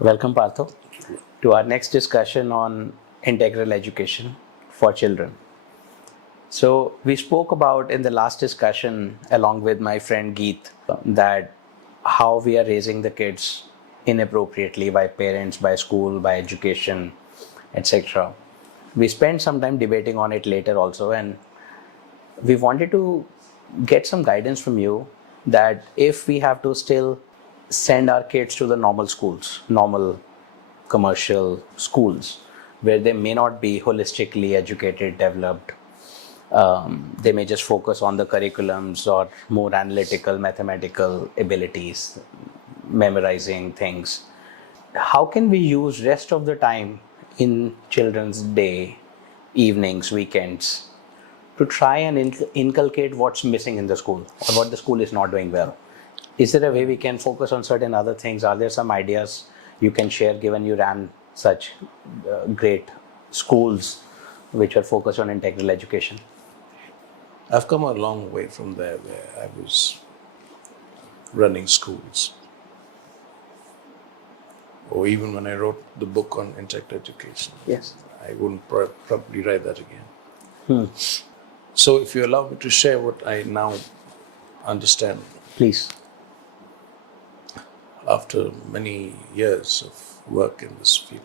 Welcome, Partho, to our next discussion on integral education for children. So, we spoke about in the last discussion, along with my friend Geet, that how we are raising the kids inappropriately by parents, by school, by education, etc. We spent some time debating on it later also, and we wanted to get some guidance from you that if we have to still send our kids to the normal schools, normal commercial schools, where they may not be holistically educated, developed, they may just focus on the curriculums or more analytical, mathematical abilities, memorizing things. How can we use rest of the time in children's day, evenings, weekends, to try and inculcate what's missing in the school or what the school is not doing well? Is there a way we can focus on certain other things? Are there some ideas you can share, given you ran such great schools which are focused on integral education? I've come a long way from there where I was running schools. Or even when I wrote the book on integral education. Yes. I wouldn't probably write that again. So if you allow me to share what I now understand. Please. After many years of work in this field.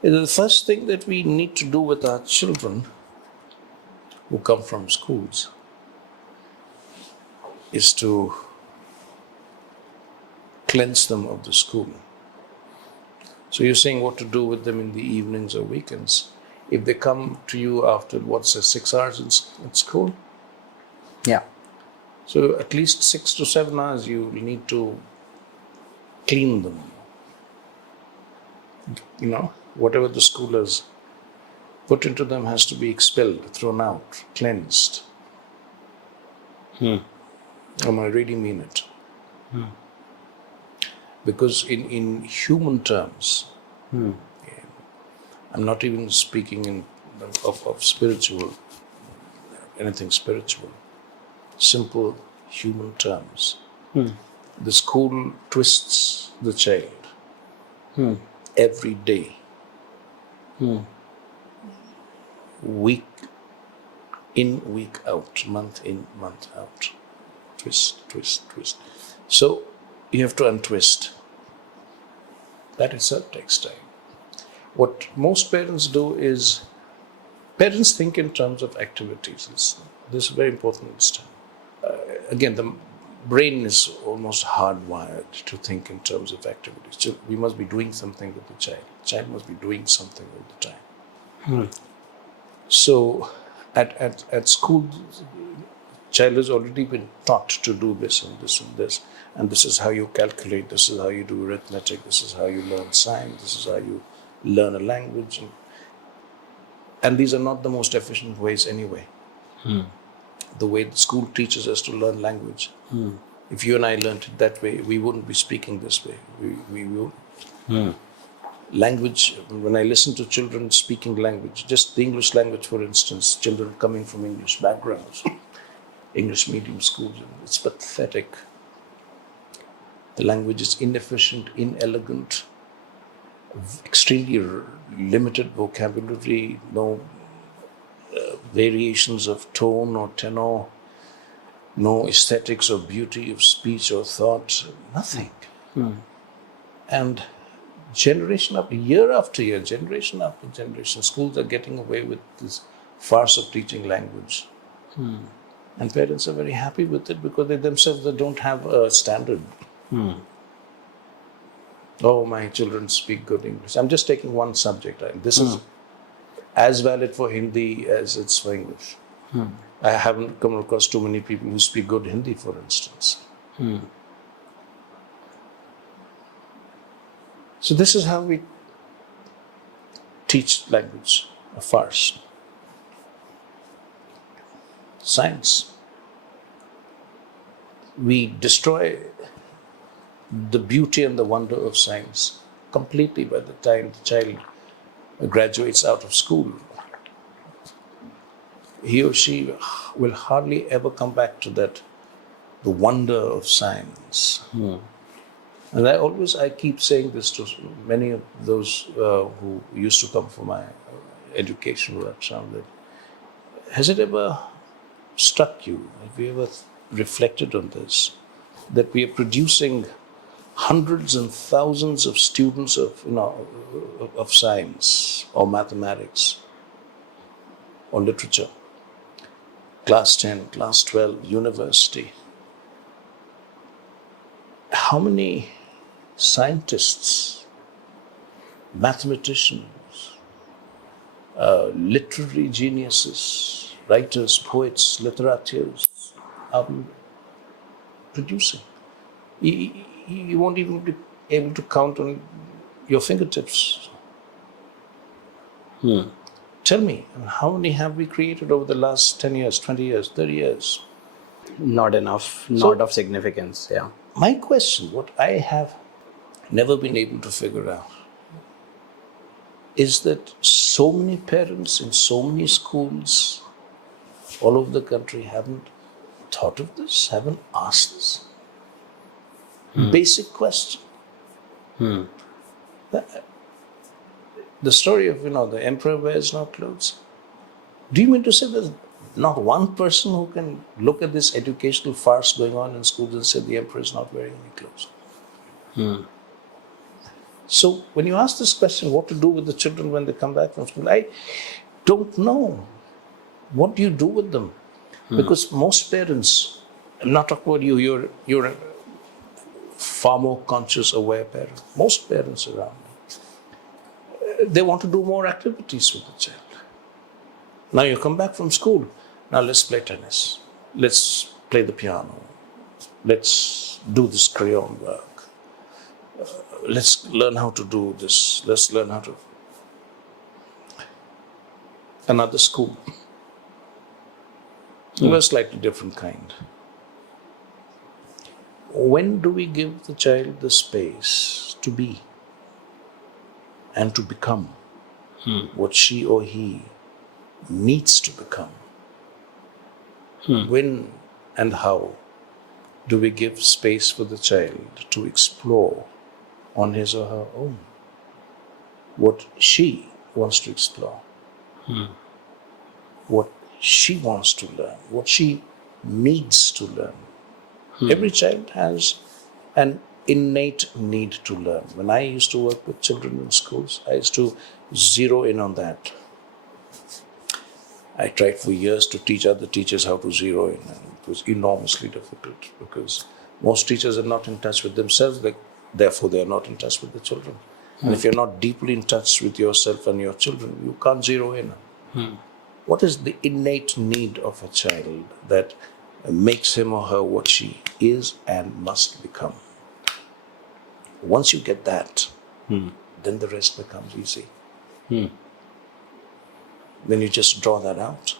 The first thing that we need to do with our children who come from schools is to cleanse them of the school. So you're saying what to do with them in the evenings or weekends. If they come to you after, 6 hours in school? Yeah. So at least 6 to 7 hours you need to clean them. Whatever the school has put into them has to be expelled, thrown out, cleansed. And I really mean it. Because in human terms, I'm not even speaking of spiritual, anything spiritual, simple human terms. The school twists the child every day, week in, week out, month in, month out. Twist, twist, twist. So you have to untwist. That itself takes time. What most parents do is, parents think in terms of activities. This is very important to understand. Again, the brain is almost hardwired to think in terms of activities. So we must be doing something with the child. The child must be doing something all the time. So at school, child has already been taught to do this and this and this. And this is how you calculate, this is how you do arithmetic, this is how you learn science, this is how you learn a language. And these are not the most efficient ways anyway. The way the school teaches us to learn language. If you and I learned it that way, we wouldn't be speaking this way. We will. Language, when I listen to children speaking language, just the English language, for instance, children coming from English backgrounds, English medium schools, it's pathetic. The language is inefficient, inelegant, extremely limited vocabulary, no variations of tone or tenor, no aesthetics or beauty of speech or thought, nothing. And year after year, generation after generation, schools are getting away with this farce of teaching language. And parents are very happy with it because they themselves don't have a standard. Oh, my children speak good English. I'm just taking one subject. This is as valid for Hindi as it's for English. I haven't come across too many people who speak good Hindi, for instance. So this is how we teach language, a farce. Science. We destroy the beauty and the wonder of science completely by the time the child graduates out of school. He or she will hardly ever come back to that, the wonder of science. And I keep saying this to many of those who used to come for my education workshop, that has it ever struck you, have you ever reflected on this, that we are producing hundreds and thousands of students of science or mathematics or literature, class 10, class 12, university. How many scientists, mathematicians, literary geniuses, writers, poets, literateurs are producing? You won't even be able to count on your fingertips. Tell me, how many have we created over the last 10 years, 20 years, 30 years? Not enough, not of significance, yeah. My question, what I have never been able to figure out, is that so many parents in so many schools all over the country haven't thought of this, haven't asked this. Basic question. The story of, the emperor wears no clothes. Do you mean to say there's not one person who can look at this educational farce going on in schools and say the emperor is not wearing any clothes? So when you ask this question, what to do with the children when they come back from school, I don't know. What do you do with them? Because most parents, I'm not talking about you, you're a far more conscious, aware parent. Most parents around, they want to do more activities with the child. Now you come back from school, now let's play tennis, let's play the piano, let's do this crayon work, let's learn how to do this, let's learn how to... Another school, a slightly different kind. When do we give the child the space to be and to become what she or he needs to become? When and how do we give space for the child to explore on his or her own what she wants to explore, what she wants to learn, what she needs to learn? Every child has an innate need to learn. When I used to work with children in schools, I used to zero in on that. I tried for years to teach other teachers how to zero in, and it was enormously difficult because most teachers are not in touch with themselves, therefore they are not in touch with the children. And if you're not deeply in touch with yourself and your children, you can't zero in. What is the innate need of a child that makes him or her what she is and must become? Once you get that, then the rest becomes easy. Then you just draw that out.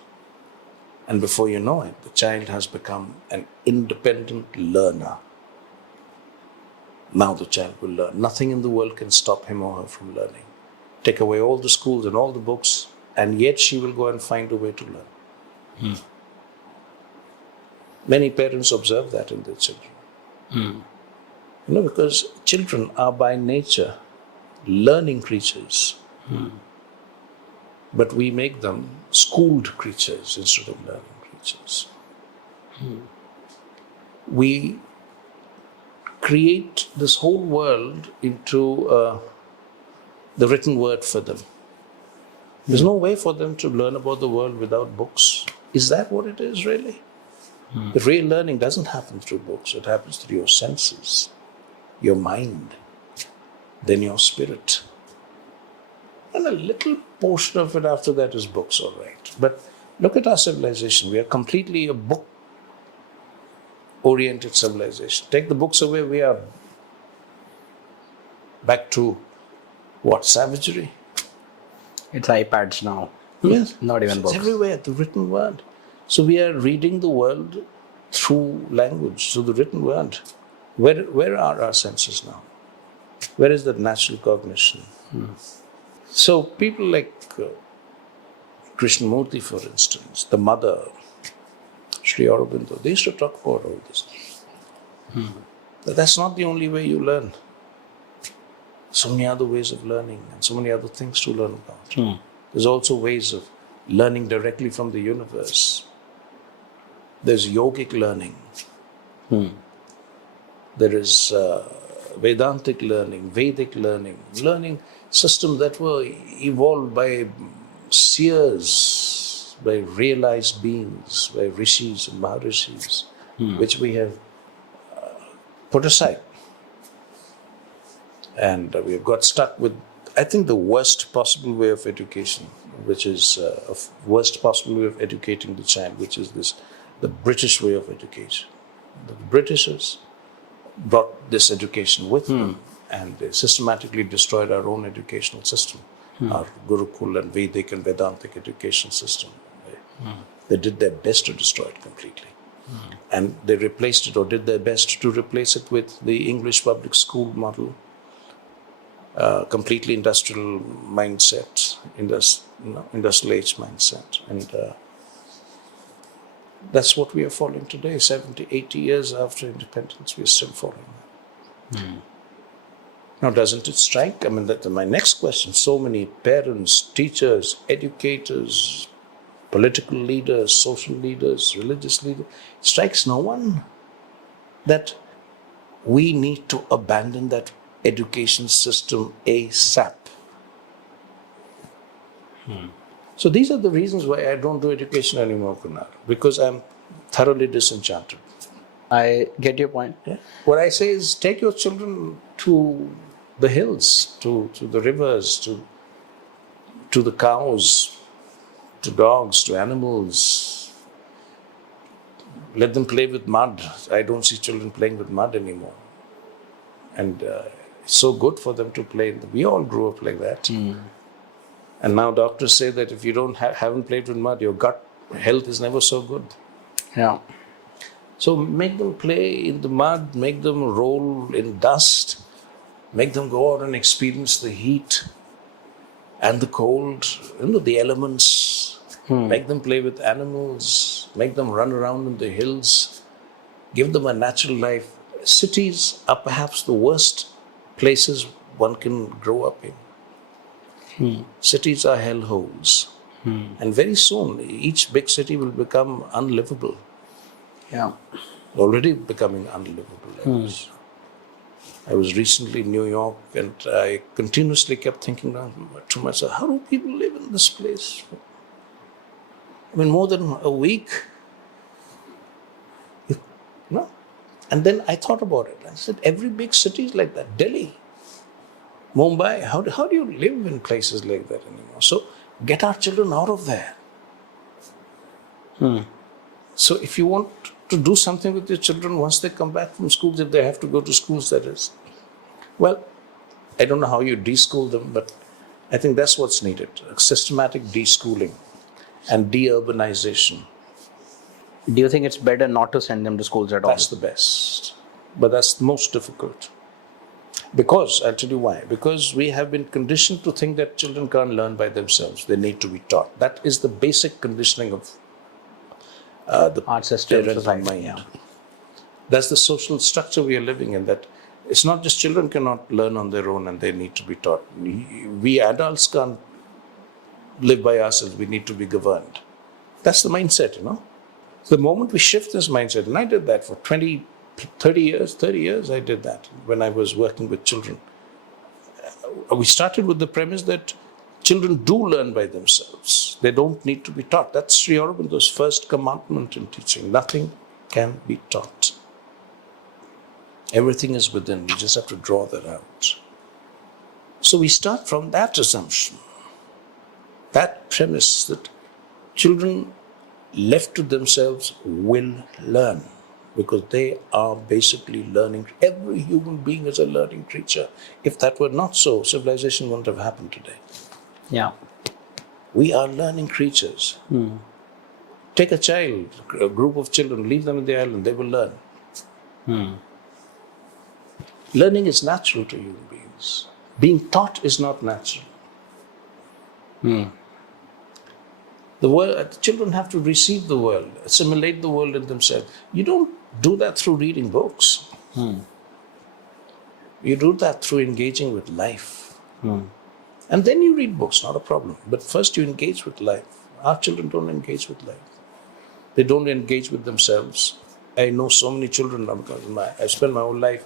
And before you know it, the child has become an independent learner. Now the child will learn. Nothing in the world can stop him or her from learning. Take away all the schools and all the books, and yet she will go and find a way to learn. Many parents observe that in their children. Because children are by nature learning creatures. But we make them schooled creatures instead of learning creatures. We create this whole world into the written word for them. There's no way for them to learn about the world without books. Is that what it is, really? The real learning doesn't happen through books. It happens through your senses, your mind, then your spirit. And a little portion of it after that is books, all right. But look at our civilization. We are completely a book-oriented civilization. Take the books away, we are back to what? Savagery? It's iPads now. Yes. Not even books. It's everywhere, the written word. So we are reading the world through language, through the written word. Where are our senses now? Where is that natural cognition? So people like Krishnamurti, for instance, the mother, Sri Aurobindo, they used to talk about all this. But that's not the only way you learn. So many other ways of learning and so many other things to learn about. There's also ways of learning directly from the universe. There's yogic learning. There is Vedantic learning, Vedic learning, learning systems that were evolved by seers, by realized beings, by rishis and maharishis, which we have put aside. And we have got stuck with, I think, the worst possible way of education, which is worst possible way of educating the child, which is the British way of education. The Britishers brought this education with them, and they systematically destroyed our own educational system, our Gurukul and Vedic and Vedantic education system. They did their best to destroy it completely. And they replaced it, or did their best to replace it, with the English public school model, completely industrial mindset, industrial age mindset. And that's what we are following today. 70, 80 years after independence, we are still following that. Now, doesn't it strike? I mean, that's my next question. So many parents, teachers, educators, political leaders, social leaders, religious leaders, it strikes no one that we need to abandon that education system ASAP. So these are the reasons why I don't do education anymore, Kunal, because I'm thoroughly disenchanted. I get your point. Yeah? What I say is, take your children to the hills, to the rivers, to the cows, to dogs, to animals. Let them play with mud. I don't see children playing with mud anymore. And it's so good for them to play. We all grew up like that. And now doctors say that if you haven't played with mud, your gut health is never so good. Yeah. So make them play in the mud, make them roll in dust, make them go out and experience the heat and the cold, the elements. Make them play with animals, make them run around in the hills, give them a natural life. Cities are perhaps the worst places one can grow up in. Cities are hellholes. And very soon, each big city will become unlivable. Yeah. Already becoming unlivable. I was recently in New York, and I continuously kept thinking to myself, how do people live in this place? I mean, more than a week. And then I thought about it. I said, every big city is like that. Delhi, Mumbai, how do you live in places like that anymore? So get our children out of there. So if you want to do something with your children once they come back from schools, if they have to go to schools, that is, well, I don't know how you deschool them, but I think that's what's needed. A systematic deschooling and de-urbanization. Do you think it's better not to send them to schools at all? That's the best. But that's the most difficult. Because, I'll tell you why. Because we have been conditioned to think that children can't learn by themselves. They need to be taught. That is the basic conditioning of the Our system, parental society, mind. yeah. That's the social structure we are living in. That it's not just children cannot learn on their own and they need to be taught. We adults can't live by ourselves. We need to be governed. That's the mindset, The moment we shift this mindset, and I did that for 30 years I did that when I was working with children. We started with the premise that children do learn by themselves. They don't need to be taught. That's Sri Aurobindo's first commandment in teaching. Nothing can be taught. Everything is within. You just have to draw that out. So we start from that assumption, that premise that children left to themselves will learn, because they are basically learning. Every human being is a learning creature. If that were not so, civilization wouldn't have happened today. Yeah. We are learning creatures. Take a child, a group of children, leave them in the island, they will learn. Learning is natural to human beings. Being taught is not natural. The children have to receive the world, assimilate the world in themselves. You don't do that through reading books. You do that through engaging with life. And then you read books, not a problem. But first you engage with life. Our children don't engage with life. They don't engage with themselves. I know so many children now because I spent my whole life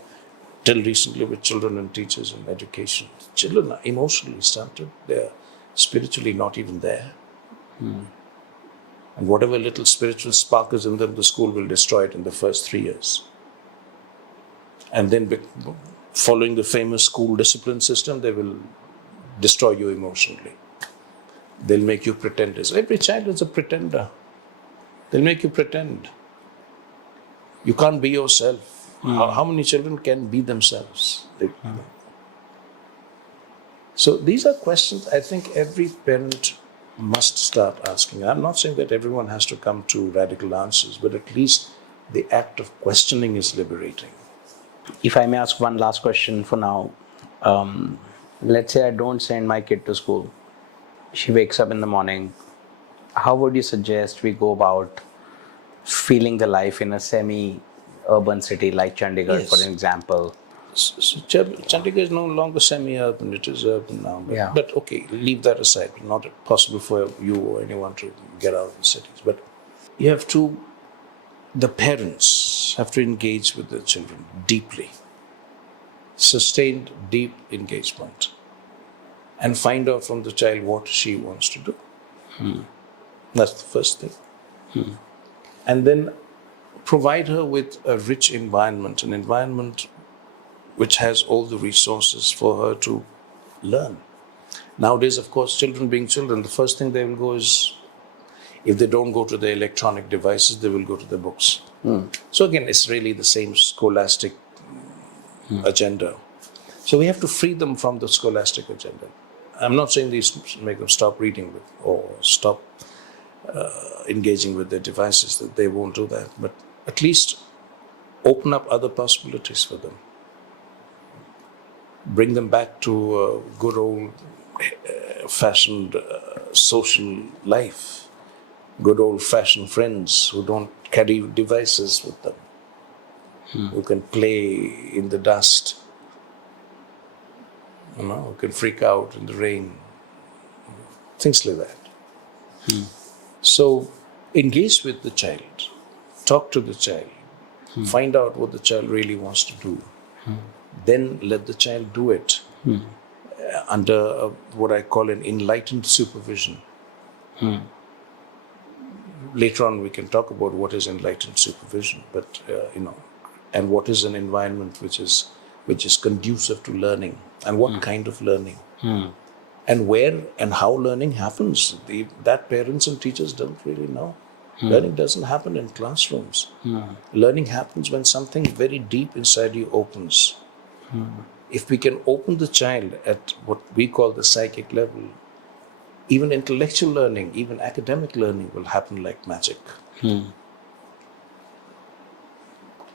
till recently with children and teachers and education. Children are emotionally stunted. They're spiritually not even there. And whatever little spiritual spark is in them, the school will destroy it in the first 3 years. And then following the famous school discipline system, they will destroy you emotionally. They'll make you pretenders. Every child is a pretender. They'll make you pretend. You can't be yourself. How many children can be themselves? So these are questions I think every parent must start asking. I'm not saying that everyone has to come to radical answers, but at least the act of questioning is liberating. If I may ask one last question for now. Let's say I don't send my kid to school. She wakes up in the morning. How would you suggest we go about feeling the life in a semi-urban city like Chandigarh, Yes. for example? So Chandigarh is no longer semi-urban, it is urban now. But okay, leave that aside. Not possible for you or anyone to get out of the cities. But you have to, the parents have to engage with their children deeply. Sustained, deep engagement. And find out from the child what she wants to do. That's the first thing. And then provide her with a rich environment, an environment which has all the resources for her to learn. Nowadays, of course, children being children, the first thing they will go is, if they don't go to the electronic devices, they will go to the books. So again, it's really the same scholastic agenda. So we have to free them from the scholastic agenda. I'm not saying these make them stop reading or stop engaging with their devices, that they won't do that, but at least open up other possibilities for them. Bring them back to a good old fashioned social life, good old fashioned friends who don't carry devices with them, who can play in the dust, who can freak out in the rain, things like that. So engage with the child, talk to the child, find out what the child really wants to do. Then let the child do it under what I call an enlightened supervision. Later on we can talk about what is enlightened supervision, but and what is an environment which is conducive to learning, and what kind of learning, and where and how learning happens. That parents and teachers don't really know. Learning doesn't happen in classrooms. Learning happens when something very deep inside you opens. If we can open the child at what we call the psychic level, even intellectual learning, even academic learning will happen like magic.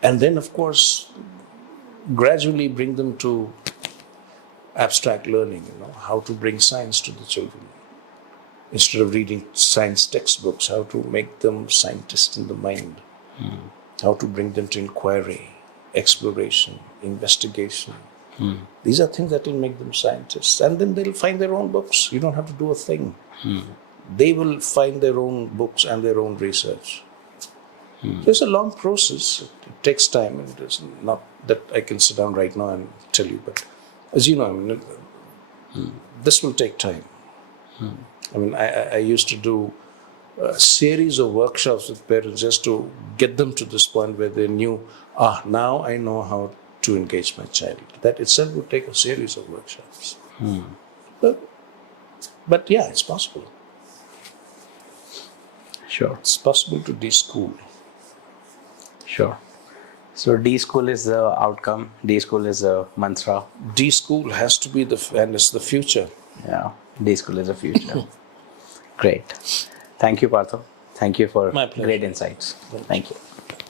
And then, of course, gradually bring them to abstract learning, how to bring science to the children. Instead of reading science textbooks, how to make them scientists in the mind. How to bring them to inquiry, exploration, investigation. These are things that will make them scientists. And then they'll find their own books. You don't have to do a thing. They will find their own books and their own research. It's a long process. It takes time, and it's not that I can sit down right now and tell you. But as you know, this will take time. I used to do a series of workshops with parents just to get them to this point where they knew, now I know how to engage my child. That itself would take a series of workshops. But yeah, it's possible. Sure. It's possible to de-school. Sure. So de-school is the outcome. De-school is the mantra. De-school has to be and it's the future. Yeah. De-school is the future. Great. Thank you, Partho. Thank you for My pleasure. great insights. Thank you.